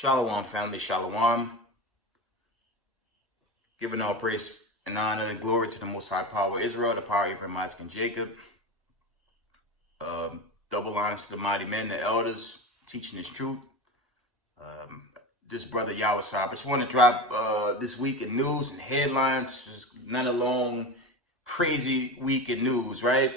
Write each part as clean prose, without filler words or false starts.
Shalom, family, shalom. Giving all praise and honor and glory to the Most High Power of Israel, the power of Abraham, Isaac, and Jacob. Double honors to the mighty men, the elders, teaching His truth. This brother Yawasab. I just want to drop this week in news and headlines. Just not a long, crazy week in news, right?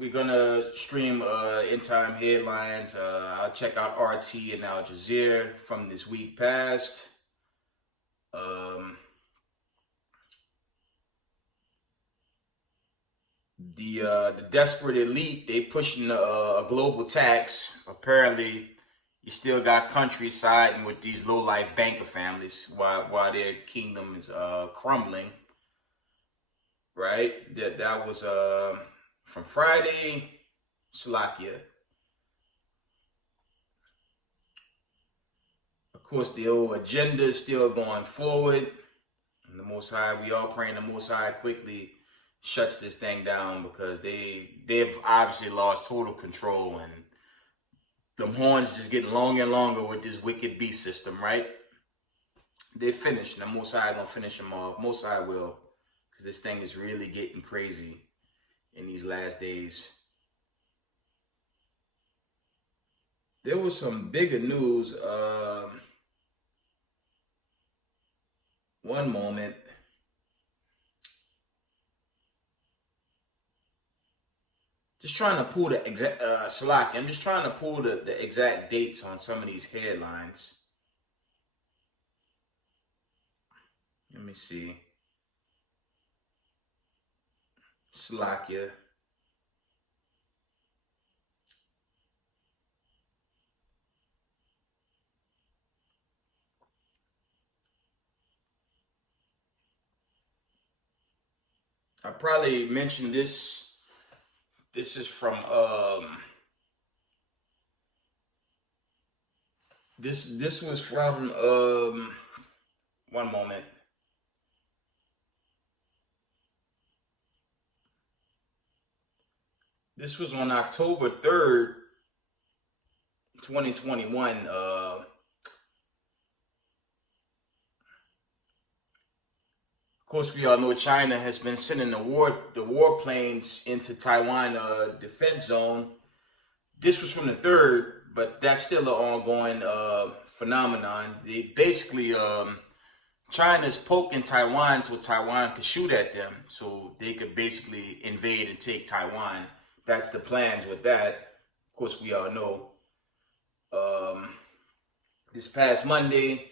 We're gonna stream end time headlines. I'll check out RT and Al Jazeera from this week past. The desperate elite, they pushing a global tax. Apparently, you still got countries siding with these low-life banker families while their kingdom is crumbling. Right? That was from Friday, Slovakia. Of course, the old agenda is still going forward. And the Most High, we all praying the Most High quickly shuts this thing down, because they've obviously lost total control, and the horns just getting longer and longer with this wicked beast system, right? They're finished. Now Most High gonna finish them off. Most High will, because this thing is really getting crazy in these last days. There was some bigger news. One moment. Just trying to pull the exact Slack. I'm just trying to pull the exact dates on some of these headlines. Let me see. Slovakia. I probably mentioned this. This is from this was from one moment. This was on October 3rd, 2021. Of course, we all know China has been sending the warplanes into Taiwan defense zone. This was from the 3rd, but that's still an ongoing phenomenon. They basically, China's poking Taiwan so Taiwan could shoot at them, so they could basically invade and take Taiwan. That's the plans with that. Of course, we all know. This past Monday,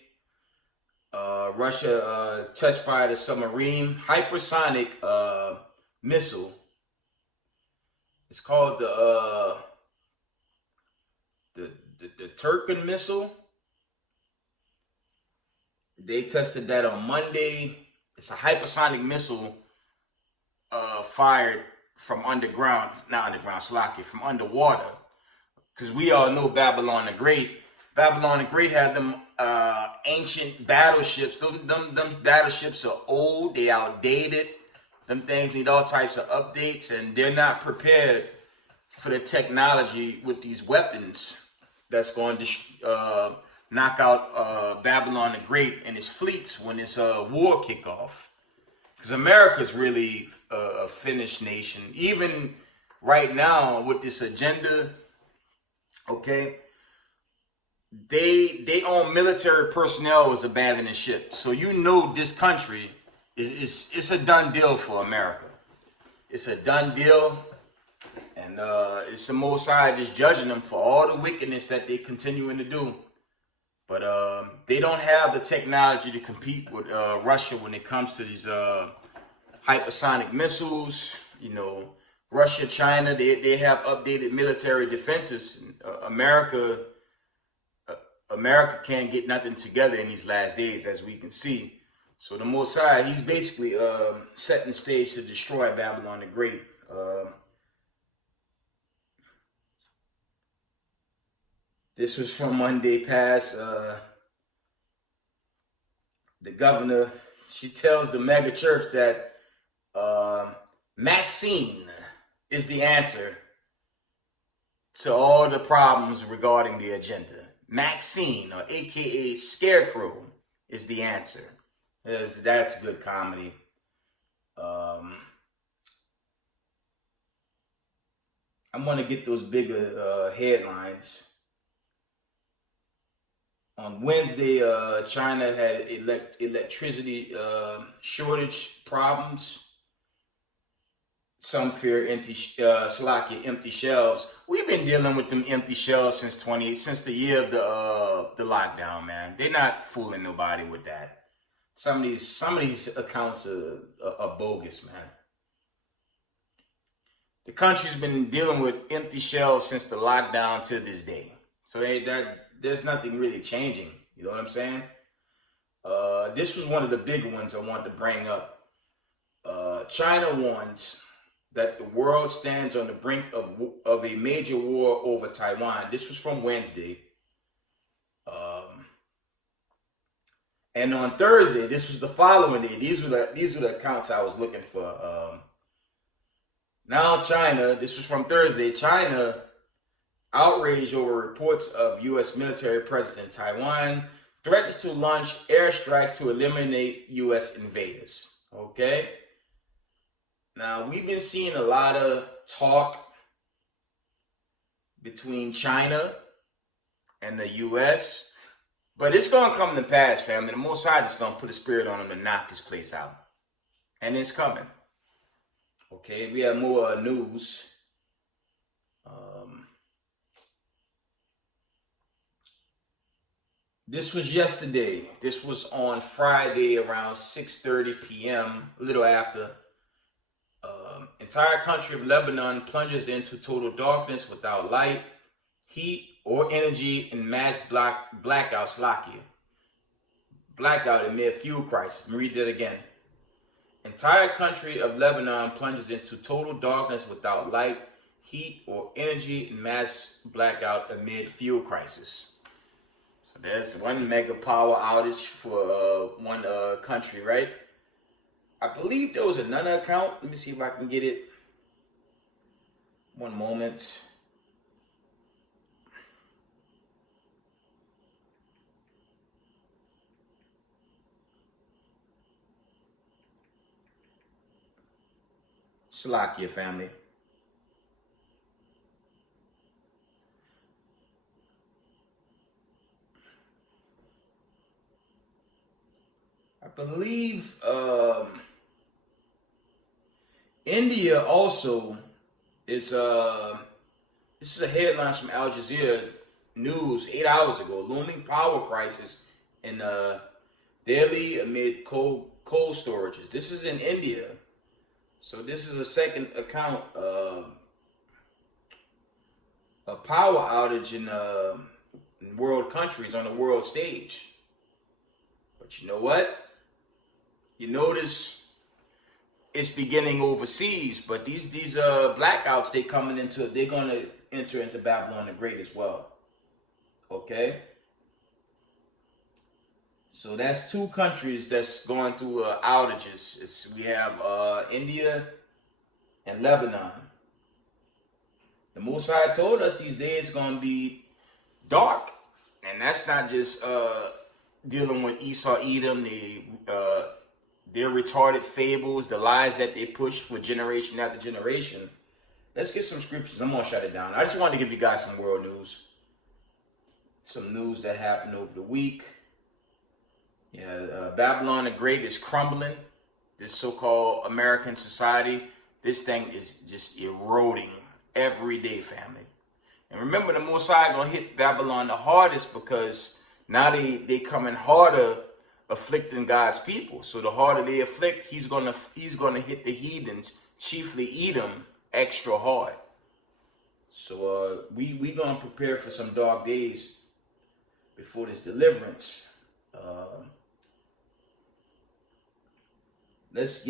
Russia test fired a submarine hypersonic missile. It's called the Turkin missile. They tested that on Monday. It's a hypersonic missile fired from underground, not underground, Slovakia, from underwater. Because we all know Babylon the Great. Babylon the Great had them ancient battleships. Them battleships are old, they outdated. Them things need all types of updates, and they're not prepared for the technology with these weapons that's going to knock out Babylon the Great and his fleets when this war kick off. Because America's really a finished nation. Even right now with this agenda, okay, they own military personnel was abandoning ship. So you know this country it's a done deal for America. It's a done deal, and it's the Most High just judging them for all the wickedness that they continuing to do. But they don't have the technology to compete with Russia when it comes to these hypersonic missiles. You know, Russia, China, they have updated military defenses. America can't get nothing together in these last days, as we can see. So the Most High, he's basically setting the stage to destroy Babylon the Great. This was from Monday past. The governor, she tells the mega church that Maxine is the answer to all the problems regarding the agenda. Maxine, or aka Scarecrow, is the answer. That's good comedy. I'm gonna get those bigger headlines. On Wednesday, China had electricity shortage problems. Some fear empty shelves. We've been dealing with them empty shelves since the year of the lockdown, man. They're not fooling nobody with that. Some of these accounts are bogus, man. The country's been dealing with empty shelves since the lockdown to this day. So there's nothing really changing. You know what I'm saying? This was one of the big ones I wanted to bring up. China warns that the world stands on the brink of a major war over Taiwan. This was from Wednesday. And on Thursday, this was the following day. These were the accounts I was looking for. Now China, this was from Thursday. China outraged over reports of U.S. military presence in Taiwan, threatens to launch airstrikes to eliminate U.S. invaders. Okay? Now, we've been seeing a lot of talk between China and the U.S., but it's going to come to pass, family. The Most High is going to put a spirit on them to knock this place out. And it's coming. Okay, we have more news. This was yesterday. This was on Friday around 6:30 p.m., a little after. Entire country of Lebanon plunges into total darkness without light, heat, or energy in mass blackouts. Blackout amid fuel crisis. Let me read that again. Entire country of Lebanon plunges into total darkness without light, heat, or energy in mass blackout amid fuel crisis. So there's one mega power outage for one country, right? I believe there was another account. Let me see if I can get it. One moment. Slovakia, family. I believe India also is this is a headline from Al Jazeera News 8 hours ago. Looming power crisis in Delhi amid cold storages. This is in India. So this is a second account of a power outage in world countries on the world stage. But you know what? You notice it's beginning overseas, but these blackouts they're gonna enter into Babylon the Great as well. Okay? So that's two countries that's going through outages. We have India and Lebanon. The Most High told us these days gonna be dark, and that's not just dealing with Esau, Edom, their retarded fables, the lies that they push for generation after generation. Let's get some scriptures. I'm gonna shut it down. I just wanted to give you guys some world news, some news that happened over the week. Yeah, Babylon the Great is crumbling. This so-called American society, this thing is just eroding every day, family. And remember, the Most High gonna hit Babylon the hardest because now they coming harder, afflicting God's people. So the harder they afflict, he's gonna hit the heathens, chiefly Edom, extra hard. So we gonna prepare for some dark days before this deliverance. Let's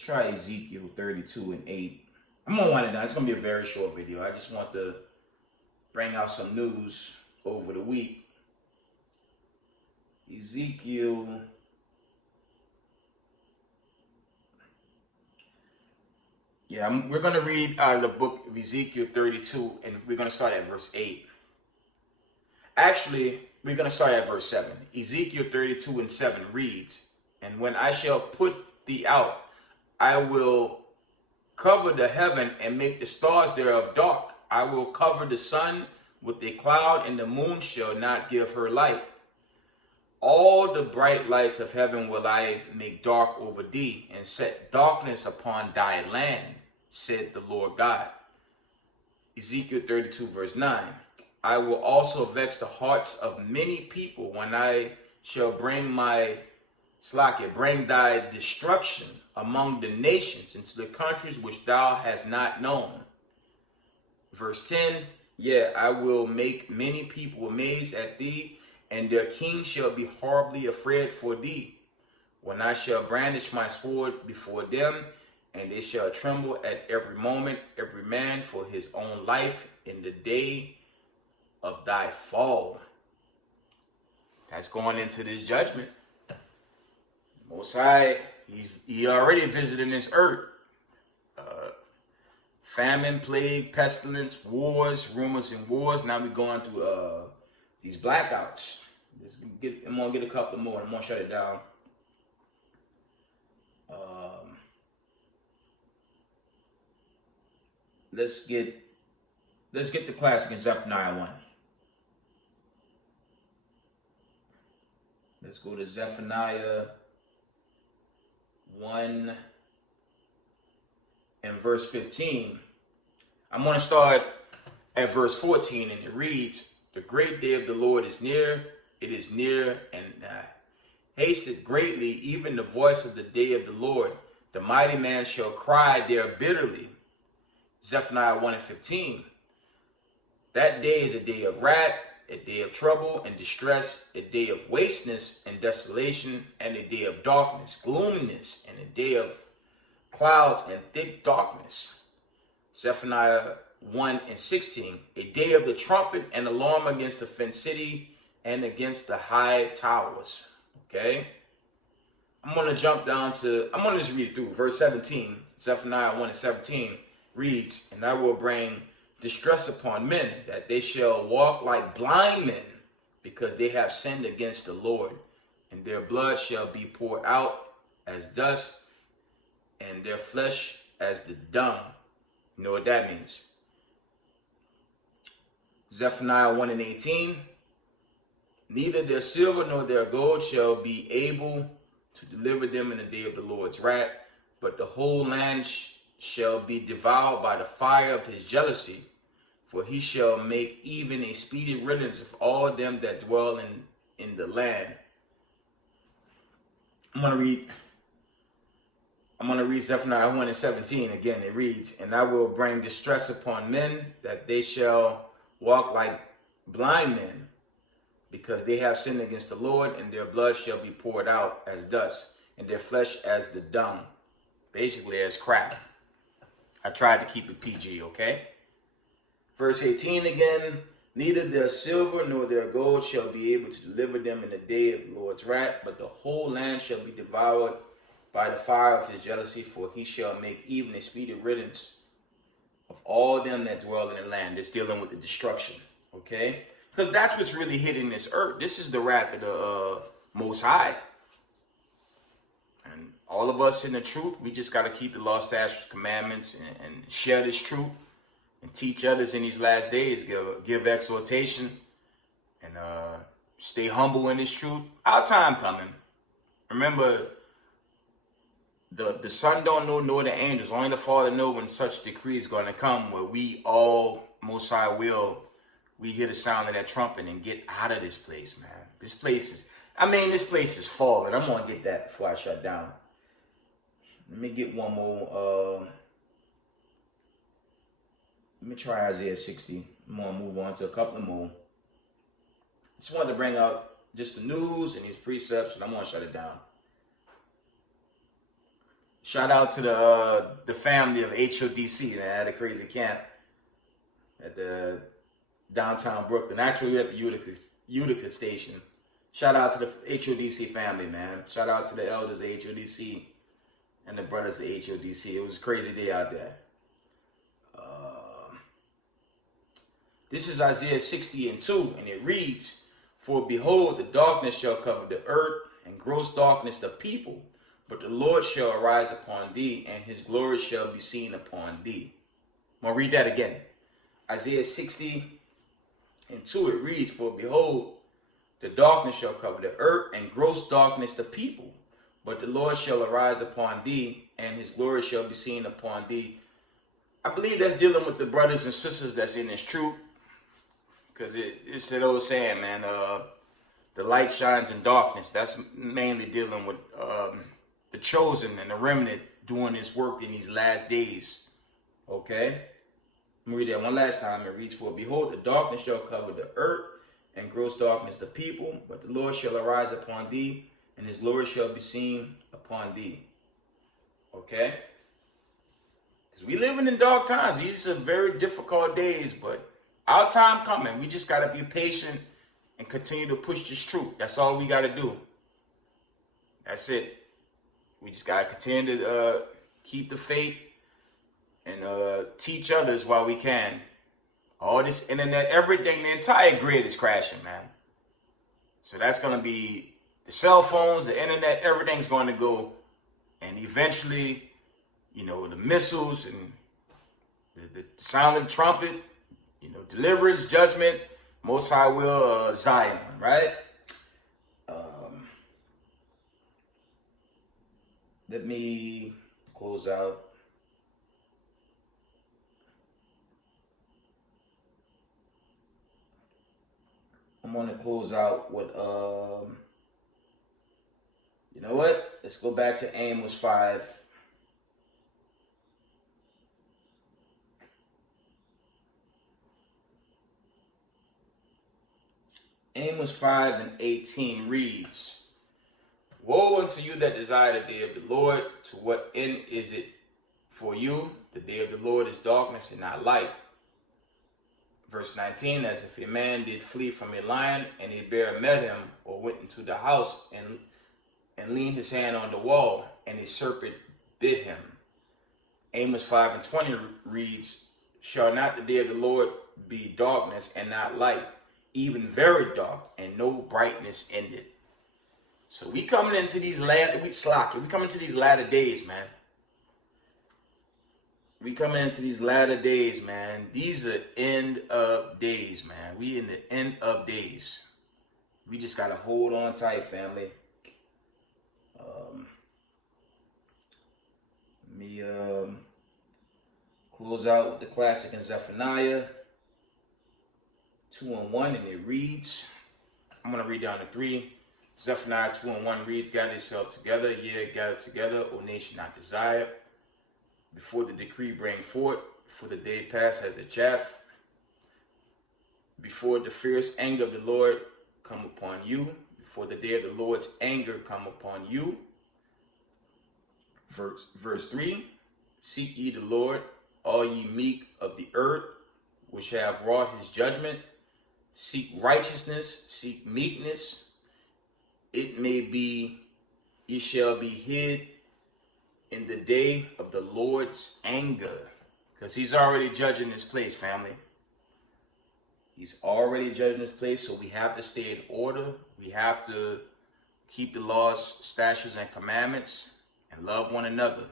try Ezekiel 32:8. I'm gonna wind it down. It's gonna be a very short video. I just want to bring out some news over the week. Yeah, we're going to read out of the book of Ezekiel 32, and we're going to start at verse 8. Actually, we're going to start at verse 7. Ezekiel 32 and 7 reads, "And when I shall put thee out, I will cover the heaven and make the stars thereof dark. I will cover the sun with a cloud, and the moon shall not give her light. All the bright lights of heaven will I make dark over thee, and set darkness upon thy land, said the Lord God." Ezekiel 32 verse 9. "I will also vex the hearts of many people when I shall bring bring thy destruction among the nations into the countries which thou hast not known." Verse 10. "Yeah, I will make many people amazed at thee, and their king shall be horribly afraid for thee. When I shall brandish my sword before them, and they shall tremble at every moment, every man for his own life in the day of thy fall." That's going into this judgment. Most High, he already visited this earth. Famine, plague, pestilence, wars, rumors and wars. Now we're going through these blackouts. I'm going to get a couple more. I'm going to shut it down. Let's get the classic in Zephaniah 1. Let's go to Zephaniah 1 and verse 15. I'm going to start at verse 14, and it reads, "The great day of the Lord is near. It is near and hasted greatly, even the voice of the day of the Lord. The mighty man shall cry there bitterly." Zephaniah 1 and 15. "That day is a day of wrath, a day of trouble and distress, a day of wasteness and desolation, and a day of darkness, gloominess, and a day of clouds and thick darkness." Zephaniah 1 and 16. "A day of the trumpet and alarm against the fenced city and against the high towers." Okay? I'm going to just read it through. Verse 17, Zephaniah 1 and 17 reads, "And I will bring distress upon men, that they shall walk like blind men, because they have sinned against the Lord, and their blood shall be poured out as dust, and their flesh as the dung." You know what that means. Zephaniah 1 and 18. "Neither their silver nor their gold shall be able to deliver them in the day of the Lord's wrath, but the whole land shall be devoured by the fire of his jealousy, for he shall make even a speedy riddance of all them that dwell in the land." I'm going to read Zephaniah 1 and 17 again. It reads, "And I will bring distress upon men, that they shall walk like blind men, because they have sinned against the Lord, and their blood shall be poured out as dust, and their flesh as the dung." Basically as crap. I tried to keep it PG, okay? Verse 18 again. "Neither their silver nor their gold shall be able to deliver them in the day of the Lord's wrath, but the whole land shall be devoured by the fire of his jealousy, for he shall make even a speedy riddance of all them that dwell in the land." It's dealing with the destruction, okay? Because that's what's really hitting this earth. This is the wrath of the Most High. And all of us in the truth, we just got to keep the law, statutes, commandments, and share this truth, and teach others in these last days. Give exhortation, and stay humble in this truth. Our time coming. Remember, the Son don't know, nor the angels. Only the Father know when such decree is going to come, where we all, Most High will, we hear the sound of that trumpet and get out of this place, man. This place is falling. I'm going to get that before I shut down. Let me get one more. Let me try Isaiah 60. I'm going to move on to a couple more. Just wanted to bring up just the news and these precepts, and I'm going to shut it down. Shout out to the family of HODC. They had a crazy camp at the downtown Brooklyn. Actually, we're at the Utica station. Shout out to the HODC family, man. Shout out to the elders of HODC and the brothers of HODC. It was a crazy day out there. This is Isaiah 60:2, and it reads, "For behold, the darkness shall cover the earth, and gross darkness the people. But the Lord shall arise upon thee, and his glory shall be seen upon thee." I'm going to read that again. Isaiah 60:2, it reads, "For behold, the darkness shall cover the earth, and gross darkness the people. But the Lord shall arise upon thee, and his glory shall be seen upon thee." I believe that's dealing with the brothers and sisters that's in this truth. Because it's that old saying, man, the light shines in darkness. That's mainly dealing with the chosen and the remnant doing this work in these last days. Okay? Let me read that one last time. It reads, "For behold, the darkness shall cover the earth, and gross darkness the people. But the Lord shall arise upon thee, and his glory shall be seen upon thee." Okay? Because we living in dark times. These are very difficult days, but our time coming. We just got to be patient and continue to push this truth. That's all we got to do. That's it. We just got to continue to keep the faith and teach others while we can. All this internet, everything, the entire grid is crashing, man. So that's going to be the cell phones, the internet, everything's going to go. And eventually, you know, the missiles and the sound of the trumpet, you know, deliverance, judgment, Most High will, Zion, right? Let me close out. I'm going to close out with, you know what? Let's go back to Amos 5. Amos 5:18 reads, "Woe unto you that desire the day of the Lord. To what end is it for you? The day of the Lord is darkness and not light." Verse 19, "As if a man did flee from a lion, and a bear met him, or went into the house and leaned his hand on the wall, and a serpent bit him." Amos 5:20 reads, "Shall not the day of the Lord be darkness and not light, even very dark, and no brightness in it?" So we coming into these latter days, man. We coming into these latter days, man. These are end of days, man. We in the end of days. We just gotta hold on tight, family. Let me close out with the classic in Zephaniah 2:1, and it reads, I'm going to read down to 3. Zephaniah 2:1 reads, "Gather yourself together, yea, gather together, O nation not desired. Before the decree bring forth, for the day past as a chaff. Before the fierce anger of the Lord come upon you, before the day of the Lord's anger come upon you." Verse 3, "Seek ye the Lord, all ye meek of the earth, which have wrought his judgment. Seek righteousness, seek meekness. It may be ye shall be hid in the day of the Lord's anger." Because he's already judging this place, family. He's already judging this place, so we have to stay in order. We have to keep the laws, statutes, and commandments, and love one another.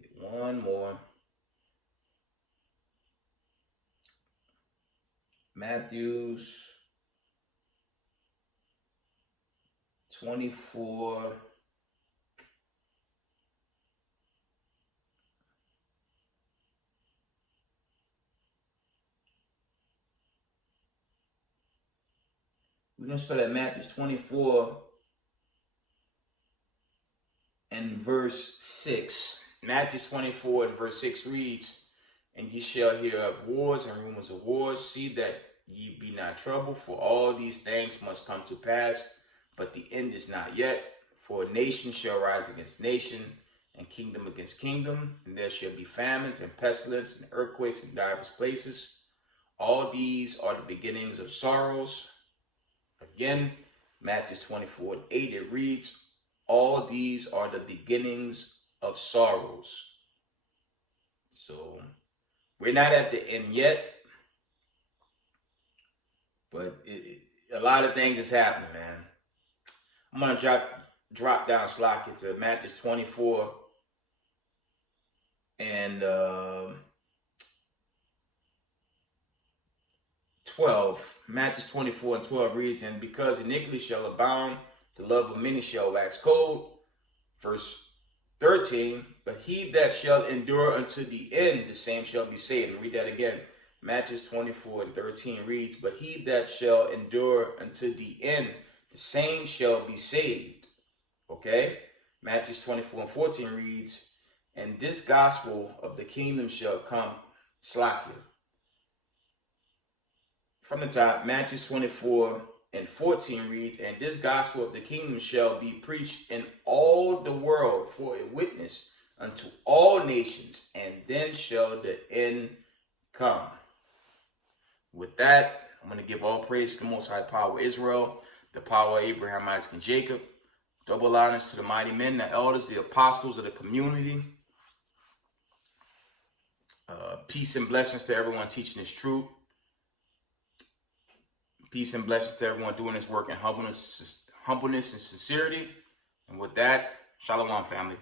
Get one more. Matthew's 24. We're going to start at Matthew 24 and verse 6. Matthew 24 and verse 6 reads, "And ye shall hear of wars and rumors of wars. See that ye be not troubled, for all these things must come to pass, but the end is not yet. For nation shall rise against nation, and kingdom against kingdom, and there shall be famines and pestilence and earthquakes in divers places. All these are the beginnings of sorrows." Again, Matthew 24:8, it reads, "All these are the beginnings of sorrows." So we're not at the end yet. But a lot of things is happening, man. I'm gonna drop down Slocky to Matthew 24 and 12. Matthew 24 and 12 reads, and because iniquity shall abound, the love of many shall wax cold. Verse 13, but he that shall endure unto the end, the same shall be saved. And read that again. Matthew 24 and 13 reads, but he that shall endure unto the end, the same shall be saved. Okay? Matthew 24 and 14 reads, and this gospel of the kingdom shall come, Slakia. From the top, Matthew 24 and 14 reads, and this gospel of the kingdom shall be preached in all the world for a witness unto all nations, and then shall the end come. With that, I'm going to give all praise to the Most High Power of Israel, the power of Abraham, Isaac, and Jacob. Double honors to the mighty men, the elders, the apostles of the community. Peace and blessings to everyone teaching this truth. Peace and blessings to everyone doing this work in humbleness and sincerity. And with that, shalom, family.